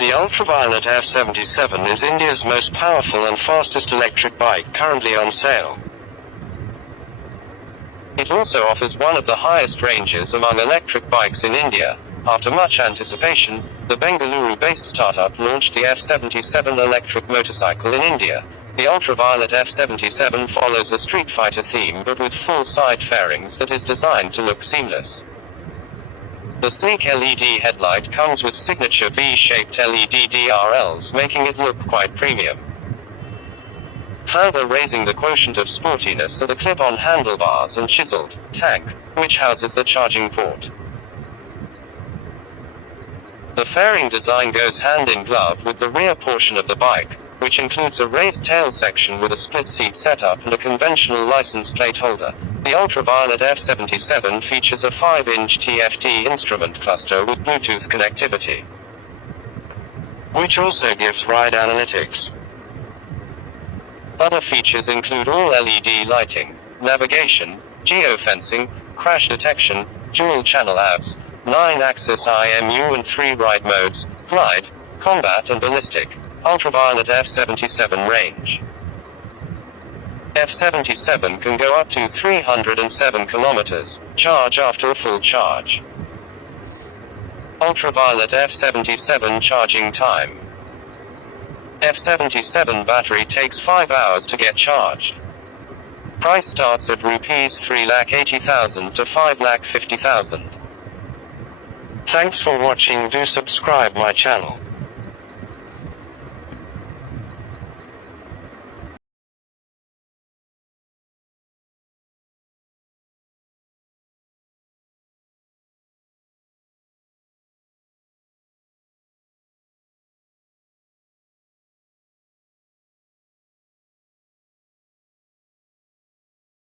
The ultraviolette f77 is India's most powerful and fastest electric bike currently on sale. It also offers one of the highest ranges among electric bikes in India. After much anticipation, the Bengaluru-based startup launched the f77 electric motorcycle in India. The ultraviolette f77 follows a Street Fighter theme but with full side fairings that is designed to look seamless. The sleek LED headlight comes with signature V-shaped LED DRLs, making it look quite premium. Further raising the quotient of sportiness are the clip-on handlebars and chiseled tank, which houses the charging port. The fairing design goes hand in glove with the rear portion of the bike, which includes a raised tail section with a split seat setup and a conventional license plate holder. The ultraviolette f77 features a 5-inch TFT instrument cluster with Bluetooth connectivity, which also gives ride analytics. Other features include all LED lighting, navigation, geofencing, crash detection, dual-channel AVs, 9-axis IMU and 3 ride modes, glide, combat and ballistic. Ultraviolette f77 range. F77 can go up to 307 kilometers, charge after a full charge. Ultraviolette f77 charging time. F77 battery takes 5 hours to get charged. Price starts at Rs 3,80,000 to 5,50,000. Thanks for watching. Do subscribe my channel.